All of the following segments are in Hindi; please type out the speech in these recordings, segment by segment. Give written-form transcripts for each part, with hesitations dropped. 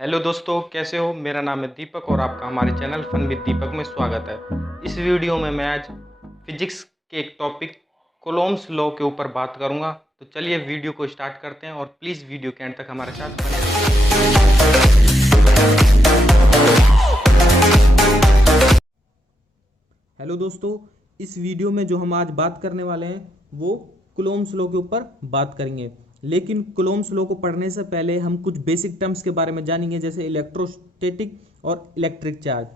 हेलो दोस्तों, कैसे हो। मेरा नाम है दीपक और आपका हमारे चैनल फन विद दीपक में स्वागत है। इस वीडियो में मैं आज फिजिक्स के एक टॉपिक कोलोम्स लॉ के ऊपर बात करूंगा। तो चलिए वीडियो को स्टार्ट करते हैं और प्लीज़ वीडियो के एंड तक हमारे साथ बने रहिए। हेलो दोस्तों, इस वीडियो में जो हम आज बात करने वाले हैं वो कुलोम्स लॉ के ऊपर बात करेंगे। लेकिन कुलोम्स लॉ को पढ़ने से पहले हम कुछ बेसिक टर्म्स के बारे में जानेंगे, जैसे इलेक्ट्रोस्टैटिक और इलेक्ट्रिक चार्ज।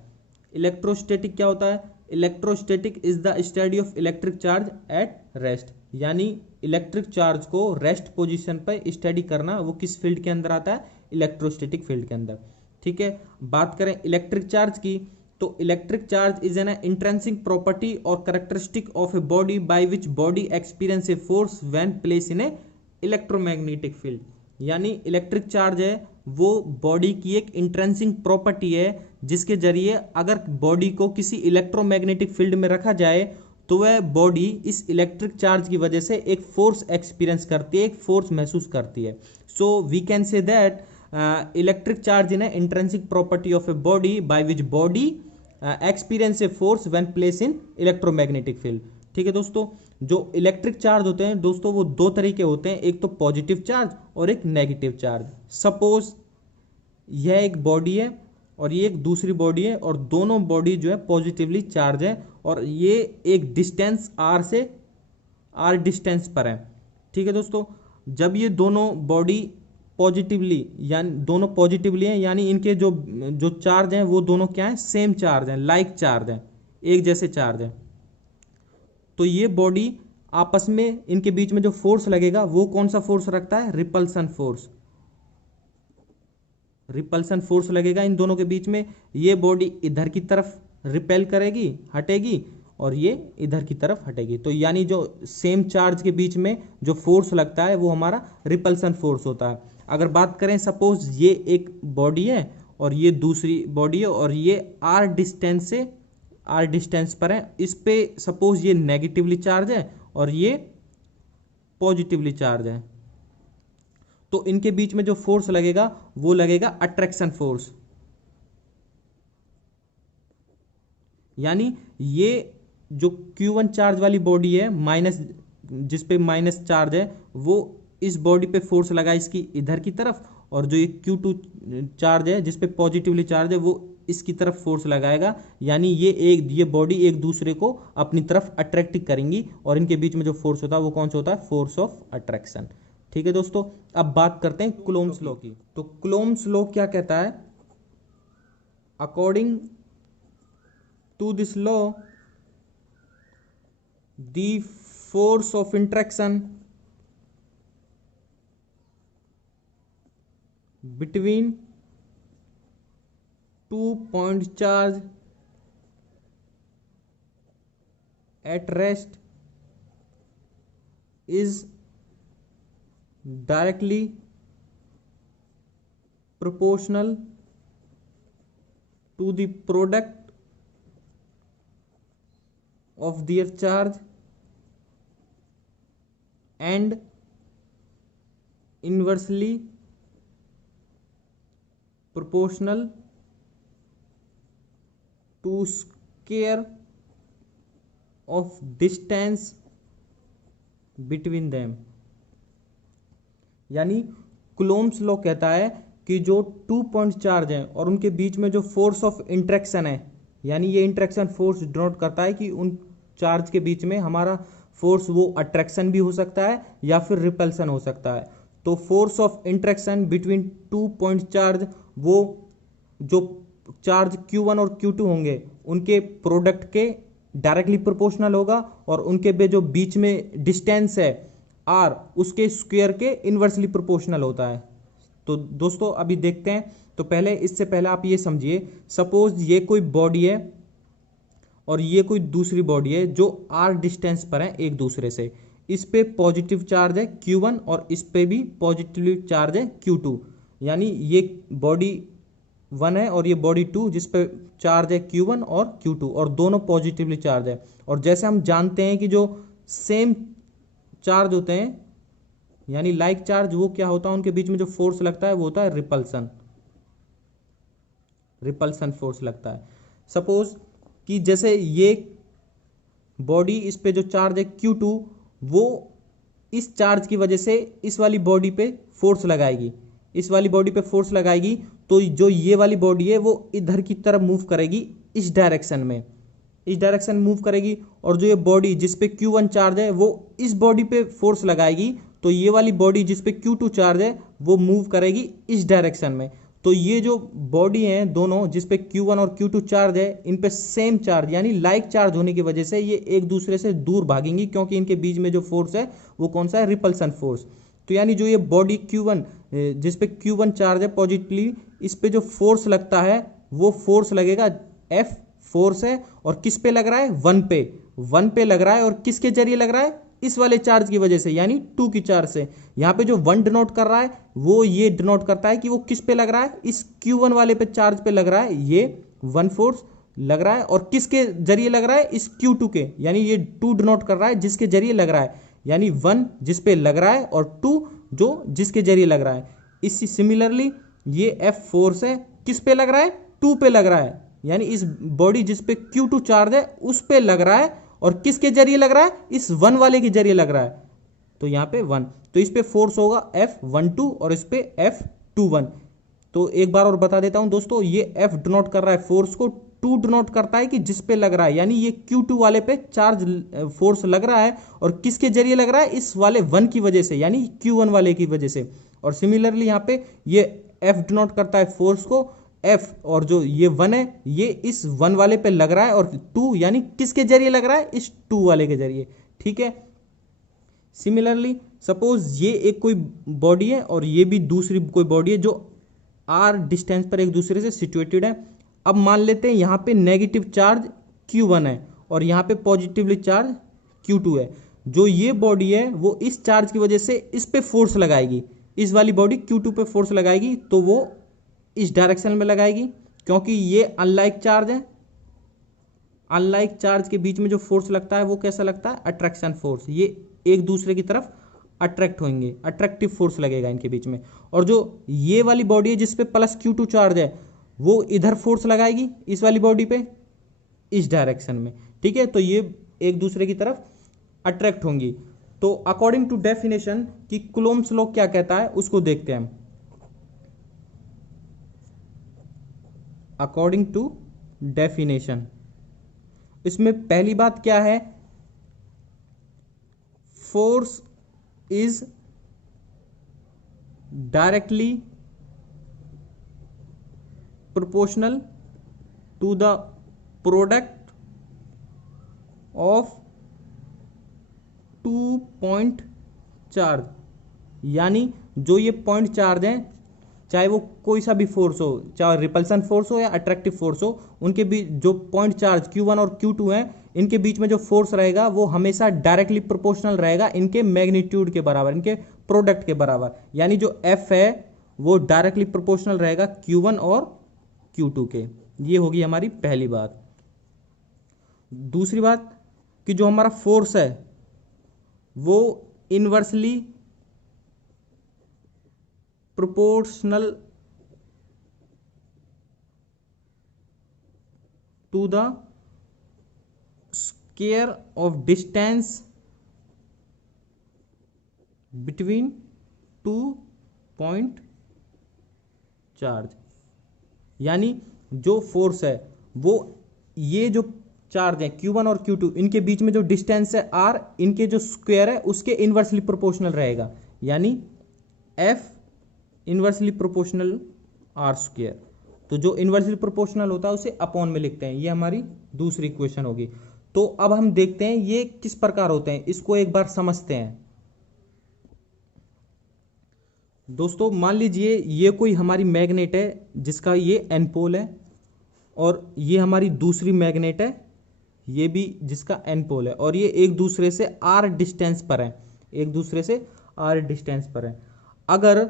इलेक्ट्रोस्टैटिक क्या होता है? Electrostatic is the study of electric charge at rest, यानी इलेक्ट्रिक चार्ज को रेस्ट पोजीशन पर स्टडी करना। वो किस फील्ड के अंदर आता है? इलेक्ट्रोस्टैटिक फील्ड के अंदर। ठीक है, बात करें इलेक्ट्रिक चार्ज की, तो electric charge is an intrinsic property और characteristic of a body by which body experience a force when place in a electromagnetic field. यानी इलेक्ट्रिक चार्ज है वो बॉडी की एक इंट्रिंसिक प्रॉपर्टी है जिसके जरिए अगर बॉडी को किसी इलेक्ट्रोमैग्नेटिक फील्ड में रखा जाए तो वह बॉडी इस इलेक्ट्रिक चार्ज की वजह से एक फोर्स एक्सपीरियंस करती है, एक फोर्स महसूस करती है। So we can say that electric charge in a intrinsic property of a body by which body experience a force when placed in electromagnetic field। ठीक है दोस्तों, जो इलेक्ट्रिक चार्ज होते हैं दोस्तों वो दो तरीके होते हैं, एक तो पॉजिटिव चार्ज और एक नेगेटिव चार्ज। सपोज यह एक बॉडी है और ये एक दूसरी बॉडी है और दोनों बॉडी जो है पॉजिटिवली चार्ज है और ये एक डिस्टेंस आर से आर डिस्टेंस पर है। ठीक है दोस्तों, जब ये दोनों बॉडी पॉजिटिवली यानी दोनों पॉजिटिवली हैं, यानी इनके जो जो चार्ज हैं वो दोनों क्या हैं? सेम चार्ज हैं, लाइक चार्ज हैं, एक जैसे चार्ज हैं। तो ये बॉडी आपस में इनके बीच में जो फोर्स लगेगा वो कौन सा फोर्स रखता है? Repulsion force. रिपल्सन फोर्स लगेगा इन दोनों के बीच में। ये बॉडी इधर की तरफ रिपेल करेगी, हटेगी, और ये इधर की तरफ हटेगी। तो यानी जो सेम चार्ज के बीच में जो फोर्स लगता है वो हमारा रिपल्सन फोर्स होता है। अगर बात करें, सपोज ये एक बॉडी है और ये दूसरी बॉडी है और ये आर डिस्टेंस पर है। इस पे सपोज ये नेगेटिवली चार्ज है और ये पॉजिटिवली चार्ज है, तो इनके बीच में जो फोर्स लगेगा वो लगेगा अट्रैक्शन फोर्स। यानी ये जो Q1 चार्ज वाली बॉडी है, माइनस जिस पे माइनस चार्ज है, वो इस बॉडी पे फोर्स लगा इसकी इधर की तरफ, और जो ये Q2 चार्ज है जिस पे पॉजिटिवली चार्ज है वो इसकी तरफ फोर्स लगाएगा। यानी ये बॉडी एक दूसरे को अपनी तरफ अट्रैक्ट करेंगी और इनके बीच में जो फोर्स होता है वो कौन सा होता है? Force of attraction. ठीक है दोस्तों, अब बात करते हैं कुलोम्स लॉ की। तो कुलोम्स लॉ क्या कहता है? According to this law the force of interaction between two point charge at rest is directly proportional to the product of their charge and inversely proportional to square of distance between them। यानी कुलोम्स लॉ कहता है कि जो 2 पॉइंट चार्ज हैं और उनके बीच में जो फोर्स ऑफ इंटरेक्शन है, यानी ये इंटरेक्शन फोर्स डिनोट करता है कि उन चार्ज के बीच में हमारा फोर्स वो अट्रैक्शन भी हो सकता है या फिर रिपल्सन हो सकता है। तो force of interaction between 2 point charge, वो जो चार्ज Q1 और Q2 होंगे उनके प्रोडक्ट के डायरेक्टली प्रोपोर्शनल होगा और उनके जो बीच में डिस्टेंस है R, उसके स्क्वायर के इनवर्सली प्रोपोर्शनल होता है। तो दोस्तों अभी देखते हैं। तो इससे पहले आप ये समझिए, सपोज ये कोई बॉडी है और ये कोई दूसरी बॉडी है जो R डिस्टेंस पर है एक दूसरे से। इस पे पॉजिटिव चार्ज है Q1 और इस पे भी पॉजिटिव चार्ज है Q2। यानी ये बॉडी 1 है और ये बॉडी 2 जिस पे चार्ज है Q1 और Q2 और दोनों पॉजिटिवली चार्ज है। और जैसे हम जानते हैं कि जो सेम चार्ज होते हैं यानी लाइक चार्ज, वो क्या होता है? उनके बीच में जो फोर्स लगता है वो होता है रिपल्सन। रिपल्सन फोर्स लगता है। सपोज कि जैसे ये बॉडी, इस पे जो चार्ज है Q2, वो इस चार्ज की वजह से इस वाली बॉडी पे फोर्स लगाएगी, इस वाली बॉडी पे फोर्स लगाएगी, तो जो ये वाली बॉडी है वो इधर की तरफ मूव करेगी, इस डायरेक्शन में, इस डायरेक्शन मूव करेगी। और जो ये बॉडी जिस पे Q1 चार्ज है वो इस बॉडी पे फोर्स लगाएगी, तो ये वाली बॉडी जिस पे Q2 चार्ज है वो मूव करेगी इस डायरेक्शन में। तो ये जो बॉडी है दोनों, जिस पे Q1 और Q2 चार्ज है, इन पे सेम चार्ज यानी लाइक चार्ज होने की वजह से ये एक दूसरे से दूर भागेंगी, क्योंकि इनके बीच में जो फोर्स है वो कौन सा है, रिपल्सन फोर्स। तो यानी जो ये बॉडी Q1 जिस पे Q1 चार्ज है पॉजिटिवली, इस पे जो फोर्स लगता है वो फोर्स लगेगा F फोर्स है, और किस पे लग रहा है, 1 पे, 1 पे लग रहा है। और किसके जरिए लग रहा है, इस वाले चार्ज की वजह से, यानी 2 की चार्ज से। यहाँ पे जो 1 डिनोट कर रहा है वो ये डिनोट करता है कि वो किस पे लग रहा है, इस Q1 वाले पे चार्ज पे लग रहा है, ये 1 फोर्स लग रहा है। और किसके जरिए लग रहा है, इस Q2 के, यानी ये 2 डिनोट कर रहा है जिसके जरिए लग रहा है, यानी 1 जिस पे लग रहा है और 2 जो जिसके जरिए लग रहा है। इसी सिमिलरली ये F फोर्स है, किस पे लग रहा है, 2 पे लग रहा है, यानी इस बॉडी जिस पे Q2 चार्ज है उस पे लग रहा है, और किसके जरिए लग रहा है, इस 1 वाले के जरिए लग रहा है, तो यहाँ पे 1, तो इस पे फोर्स होगा F12 और इस पे F21। तो एक बार और बता देता हूं दोस्तों, ये F डिनोट कर रहा है फोर्स को, 2 डिनोट करता है कि जिस पे लग रहा है, यानी ये Q2 वाले पे चार्ज फोर्स लग रहा है, और किसके जरिए लग रहा है, इस वाले 1 की वजह से, यानी Q1 वाले की वजह से। और सिमिलरली यहाँ पे ये F डिनोट करता है फोर्स को, F, और जो ये 1 है ये इस 1 वाले पे लग रहा है, और 2 यानी किसके जरिए लग रहा है, इस 2 वाले के जरिए। ठीक है। सिमिलरली सपोज ये एक कोई बॉडी है और ये भी दूसरी कोई बॉडी है जो r डिस्टेंस पर एक दूसरे से सिचुएटेड है। अब मान लेते हैं यहाँ पे नेगेटिव चार्ज Q1 है और यहाँ पे पॉजिटिवली चार्ज Q2 है। जो ये बॉडी है वो इस चार्ज की वजह से इस पे फोर्स लगाएगी, इस वाली बॉडी Q2 पे फोर्स लगाएगी, तो वो इस डायरेक्शन में लगाएगी, क्योंकि ये अनलाइक चार्ज है। अनलाइक चार्ज के बीच में जो फोर्स लगता है वो कैसा लगता है, अट्रैक्शन फोर्स। ये एक दूसरे की तरफ अट्रैक्ट होंगे, अट्रैक्टिव फोर्स लगेगा इनके बीच में। और जो ये वाली बॉडी है जिस पे प्लस Q2 चार्ज है वो इधर फोर्स लगाएगी इस वाली बॉडी पे, इस डायरेक्शन में। ठीक है, तो ये एक दूसरे की तरफ अट्रैक्ट होंगी। तो अकॉर्डिंग टू डेफिनेशन कि कूलोम्ब्स लॉ क्या कहता है उसको देखते हैं हम। अकॉर्डिंग टू डेफिनेशन, इसमें पहली बात क्या है, force is directly proportional to the product of 2 point charge. यानी जो ये पॉइंट चार्ज हैं, चाहे वो कोई सा भी फोर्स हो, चाहे रिपल्सन फोर्स हो या अट्रैक्टिव फोर्स हो, उनके बीच जो पॉइंट चार्ज Q1 और Q2 हैं, इनके बीच में जो फोर्स रहेगा वो हमेशा डायरेक्टली प्रोपोर्शनल रहेगा इनके मैग्नीट्यूड के बराबर, इनके प्रोडक्ट के बराबर। यानी जो F है वो डायरेक्टली प्रोपोर्शनल रहेगा Q1 और Q2 के। ये होगी हमारी पहली बात। दूसरी बात कि जो हमारा फोर्स है वो inversely proportional to the square of distance between 2 point charge। यानी जो फोर्स है वो ये जो चार्ज है Q1 और Q2, इनके बीच में जो डिस्टेंस है R, इनके जो स्क्वायर है उसके इनवर्सली प्रोपोर्शनल रहेगा, यानी F inversely proportional R square. तो जो इनवर्सली प्रोपोर्शनल होता है उसे अपॉन में लिखते हैं। ये हमारी दूसरी इक्वेशन होगी। तो अब हम देखते हैं ये किस प्रकार होते हैं, इसको एक बार समझते हैं। दोस्तों मान लीजिए ये कोई हमारी मैग्नेट है जिसका ये एन पोल है, और ये हमारी दूसरी मैग्नेट है ये भी जिसका एन पोल है, और ये एक दूसरे से आर डिस्टेंस पर है, एक दूसरे से आर डिस्टेंस पर है। अगर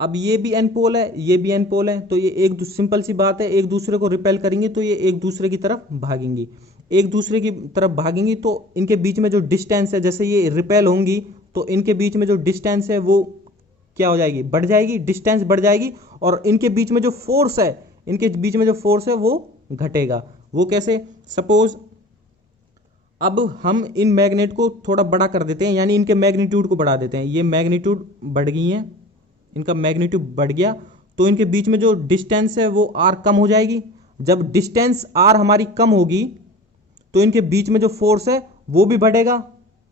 अब ये भी एन पोल है ये भी एन पोल है, तो ये एक सिंपल सी बात है, एक दूसरे को रिपेल करेंगे तो ये एक दूसरे की तरफ भागेंगी, एक दूसरे की तरफ भागेंगी। तो इनके बीच में जो डिस्टेंस है, जैसे ये रिपेल होंगी तो इनके बीच में जो डिस्टेंस है वो क्या हो जाएगी, बढ़ जाएगी, डिस्टेंस बढ़ जाएगी। और इनके बीच में जो फोर्स है इनके बीच में जो फोर्स है वो घटेगा। वो कैसे? सपोज अब हम इन मैग्नेट को थोड़ा बड़ा कर देते हैं, यानी इनके मैग्नीट्यूड को बढ़ा देते हैं। ये मैग्नीट्यूड बढ़ गई है, इनका मैग्नीट्यूड बढ़ गया, तो इनके बीच में जो डिस्टेंस है वो आर कम हो जाएगी। जब डिस्टेंस आर हमारी कम होगी तो इनके बीच में जो फोर्स है वो भी बढ़ेगा।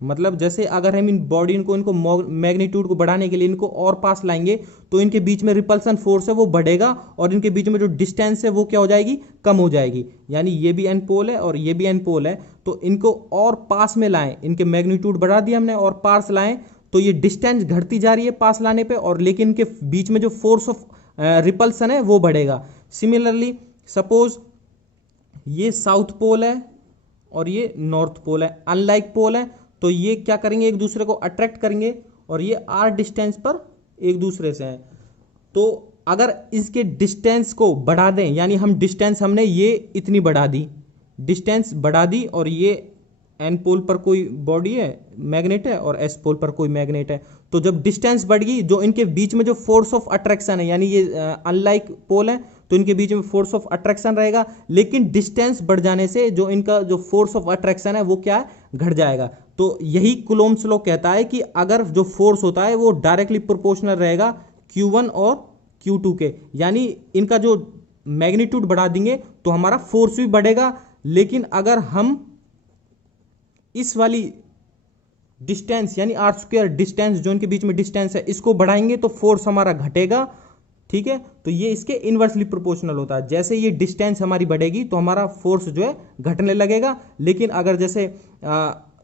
मतलब जैसे अगर हम इन बॉडी इनको मैग्नीट्यूड को बढ़ाने के लिए इनको और पास लाएंगे तो इनके बीच में रिपल्सन फोर्स है वो बढ़ेगा और इनके बीच में जो डिस्टेंस है वो क्या हो जाएगी? कम हो जाएगी। यानी ये भी एन पोल है और ये भी एन पोल है, तो इनको और पास में लाएं, इनके मैग्नीट्यूड बढ़ा दिया हमने और पास लाएं तो ये डिस्टेंस घटती जा रही है पास लाने पे, और लेकिन इनके बीच में जो फोर्स ऑफ रिपल्सन है वो बढ़ेगा। सिमिलरली सपोज ये साउथ पोल है और ये नॉर्थ पोल है, अनलाइक पोल है, तो ये क्या करेंगे? एक दूसरे को अट्रैक्ट करेंगे और ये आर डिस्टेंस पर एक दूसरे से हैं। तो अगर इसके डिस्टेंस को बढ़ा दें, यानी हम डिस्टेंस हमने ये इतनी बढ़ा दी, डिस्टेंस बढ़ा दी, और ये एन पोल पर कोई बॉडी है, मैग्नेट है, और एस पोल पर कोई मैग्नेट है, तो जब डिस्टेंस बढ़ गई, जो इनके बीच में जो फोर्स ऑफ अट्रैक्शन है, यानी ये अनलाइक पोल है तो इनके बीच में फोर्स ऑफ अट्रैक्शन रहेगा, लेकिन डिस्टेंस बढ़ जाने से जो इनका जो फोर्स ऑफ अट्रैक्शन है वो क्या है? घट जाएगा। तो यही कुलोम्ब्स लॉ कहता है कि अगर जो फोर्स होता है वो डायरेक्टली प्रोपोर्शनल रहेगा Q1 और Q2 के, यानी इनका जो मैग्नीट्यूड बढ़ा देंगे तो हमारा फोर्स भी बढ़ेगा, लेकिन अगर हम इस वाली डिस्टेंस यानी आर स्क्वायर डिस्टेंस, जो इनके बीच में डिस्टेंस है, इसको बढ़ाएंगे तो फोर्स हमारा घटेगा। ठीक है, तो ये इसके इनवर्सली प्रोपोर्शनल होता है। जैसे ये डिस्टेंस हमारी बढ़ेगी तो हमारा फोर्स जो है घटने लगेगा, लेकिन अगर जैसे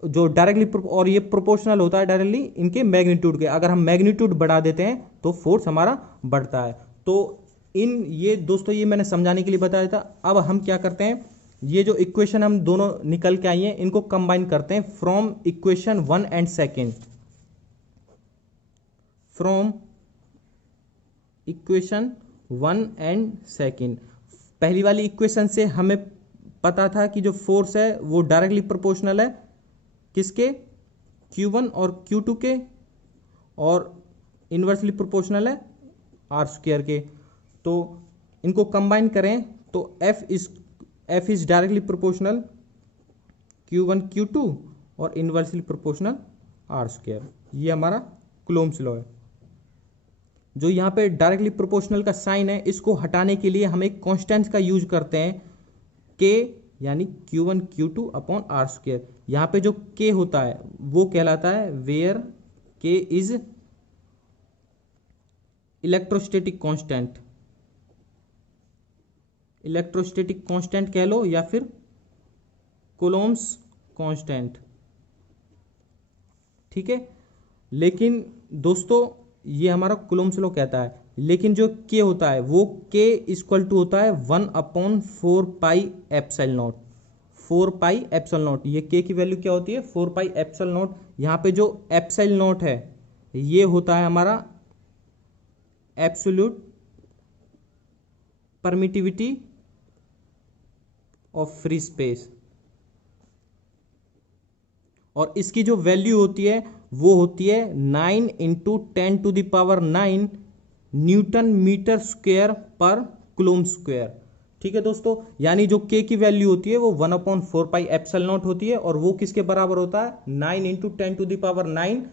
जो डायरेक्टली, और ये प्रोपोर्शनल होता है डायरेक्टली इनके मैग्नीट्यूड के, अगर हम मैग्नीट्यूड बढ़ा देते हैं तो फोर्स हमारा बढ़ता है। तो ये दोस्तों ये मैंने समझाने के लिए बताया था। अब हम क्या करते हैं, ये जो इक्वेशन हम दोनों निकल के आई हैं इनको कंबाइन करते हैं from equation 1 and second. From equation 1 and second, पहली वाली इक्वेशन से हमें पता था कि जो फोर्स है वो डायरेक्टली प्रोपोर्शनल है किसके? Q1 और Q2 के, और इनवर्सली प्रोपोर्शनल है आर स्क्वायर के। तो इनको कंबाइन करें तो F is directly proportional Q1 Q2 और इनवर्सली प्रोपोर्शनल आर स्क्वायर। ये हमारा कुलोम्ब्स लॉ है। जो यहाँ पे डायरेक्टली प्रोपोर्शनल का साइन है, इसको हटाने के लिए हम एक कांस्टेंट का यूज करते हैं K, यानी Q1 Q2 upon R square. यहाँ पे जो K होता है वो कहलाता है where K is electrostatic constant. Electrostatic constant कह लो या फिर कुलोम्ब्स कांस्टेंट। ठीक है, लेकिन दोस्तों ये हमारा कुलोम्ब्स लॉ कहता है, लेकिन जो K होता है वो K इक्वल टू होता है 1/4 pi epsilon not. 4 pi epsilon not, ये K की वैल्यू क्या होती है? 4 पाई एप्सिलॉन नॉट। यहाँ पे जो एप्सिलॉन नॉट है ये होता है हमारा absolute permittivity of free space, और इसकी जो वैल्यू होती है वो होती है 9 × 10⁹ न्यूटन मीटर स्क्वायर पर कूलम्ब स्क्वायर। ठीक है दोस्तों, यानी जो K की वैल्यू होती है वो 1/4 पाई एप्सिलॉन नॉट होती है, और वो किसके बराबर होता है? 9 × 10⁹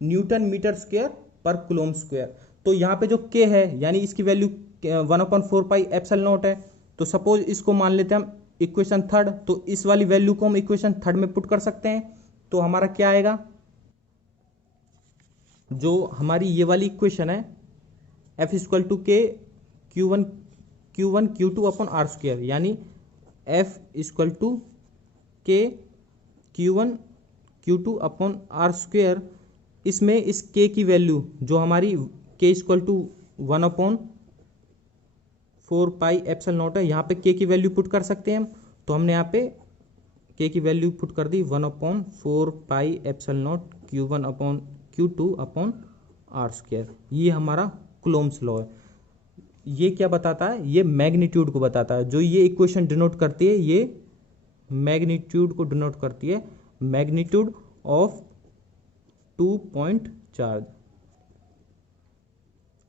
न्यूटन मीटर स्क्वायर पर कूलम्ब स्क्वायर। तो यहाँ पे जो K है यानी इसकी वैल्यू 1/4 पाई एप्सिलॉन नॉट है। तो सपोज इसको मान लेते हैं हम इक्वेशन थर्ड, तो इस वाली वैल्यू को हम इक्वेशन थर्ड में पुट कर सकते हैं। तो हमारा क्या आएगा? जो हमारी ये वाली इक्वेशन है F = K Q1 Q2 upon R square, यानी F = K Q1 Q2 upon R square. इसमें इस K की वैल्यू जो हमारी K = 1/4 पाई एप्सिलॉन नॉट है, यहाँ पे K की वैल्यू पुट कर सकते हैं हम। तो हमने यहाँ पे K की वैल्यू पुट कर दी 1/4 pi epsilon naught Q1 upon Q2 upon R square. ये हमारा कूलम्ब्स लॉ है। ये क्या बताता है? ये मैग्नीट्यूड को बताता है। जो ये इक्वेशन डिनोट करती है ये मैग्नीट्यूड को डिनोट करती है, मैग्नीट्यूड ऑफ 2 पॉइंट चार्ज।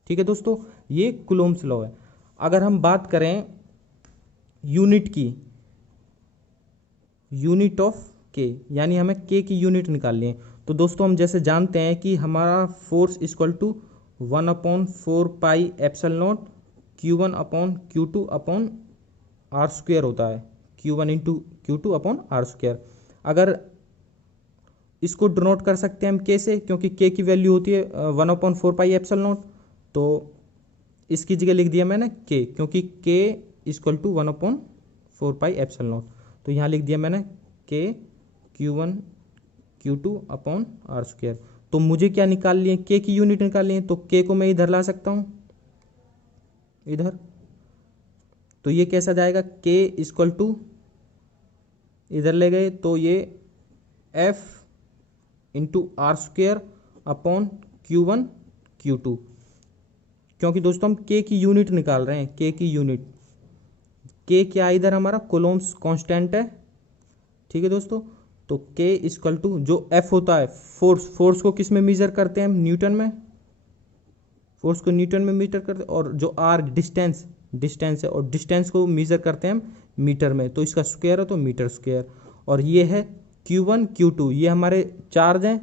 ठीक है दोस्तों, ये कूलम्ब्स लॉ है। अगर हम बात करें यूनिट की, यूनिट ऑफ के, यानी हमें के की यूनिट निकालनी है, तो दोस्तों हम जैसे जानते हैं कि हमारा force equal to 1/4 pi epsilon Q1 upon Q2 upon R square होता है, Q1 into Q2 upon R square. अगर इसको डिनोट कर सकते हैं हम के से, क्योंकि के की वैल्यू होती है 1/4 पाई एप्सिलॉन, तो इसकी जगह लिख दिया मैंने के, क्योंकि के इक्वल टू 1/4 पाई एप्सिलॉन। तो यहाँ लिख दिया मैंने के Q1 Q2 upon R square. तो मुझे क्या निकाल लिए, के की यूनिट निकाल लिए, तो के को मैं इधर ला सकता हूँ, इधर। तो ये कैसा जाएगा, के इक्वल टू, इधर ले गए तो ये F into R square upon Q1 Q2, क्योंकि दोस्तों हम के की यूनिट निकाल रहे हैं, के की यूनिट। के क्या इधर हमारा कोलोम्स कांस्टेंट है, ठीक है दोस्तों। तो के इक्वल टू जो एफ होता है, फोर्स को किस में मेजर करते हैं हम, न्यूटन में, फोर्स को न्यूटन में मीटर करते हैं, और जो आर डिस्टेंस है, और डिस्टेंस को मेजर करते हैं हम मीटर में, तो इसका स्क्वायर है तो मीटर स्क्वायर। और ये है Q1 Q2, ये हमारे चार्ज हैं,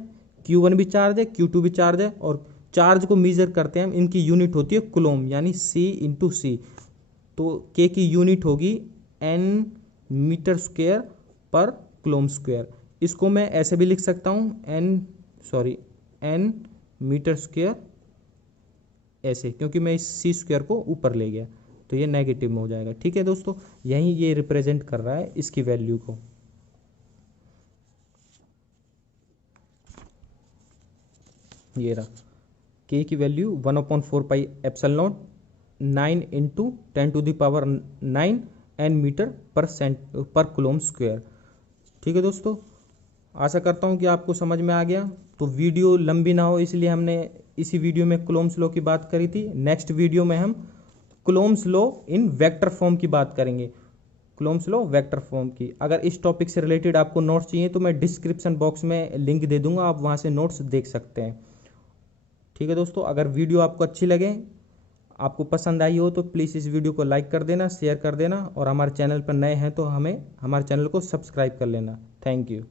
Q1 भी चार्ज है, Q2 भी चार्ज है, और चार्ज को मेजर करते हैं हम, इनकी यूनिट होती है कुलोम, यानी C इंटू सी। तो के की यूनिट होगी N मीटर स्क्वायर पर कुलोम स्क्वायर। इसको मैं ऐसे भी लिख सकता हूँ, N मीटर स्क्वायर ऐसे, क्योंकि मैं इस सी स्क्वायर को ऊपर ले गया, तो ये नेगेटिव में हो जाएगा, ठीक है दोस्तों। यहीं ये रिप्रेजेंट कर रहा है इसकी वैल्यू को। ये रहा के की value 1/4 pi epsilon 9 into 10⁹ N metre पर कुलोम स्क्वायर, ठीक है दोस्तों। आशा करता हूँ कि आपको समझ में आ गया। तो वीडियो लंबी ना हो, इसलिए हमने इसी वीडियो में कुलोम्स लॉ की बात करी थी। नेक्स्ट वीडियो में हम कुलोम्स लॉ इन वेक्टर फॉर्म की बात करेंगे, कुलोम्स लॉ वेक्टर फॉर्म की। अगर इस टॉपिक से रिलेटेड आपको नोट्स चाहिए तो मैं डिस्क्रिप्शन बॉक्स में लिंक दे दूंगा, आप वहाँ से नोट्स देख सकते हैं, ठीक है दोस्तों। अगर वीडियो आपको अच्छी लगे, आपको पसंद आई हो, तो प्लीज़ इस वीडियो को लाइक कर देना, शेयर कर देना, और हमारे चैनल पर नए हैं तो हमारे चैनल को सब्सक्राइब कर लेना। Thank you.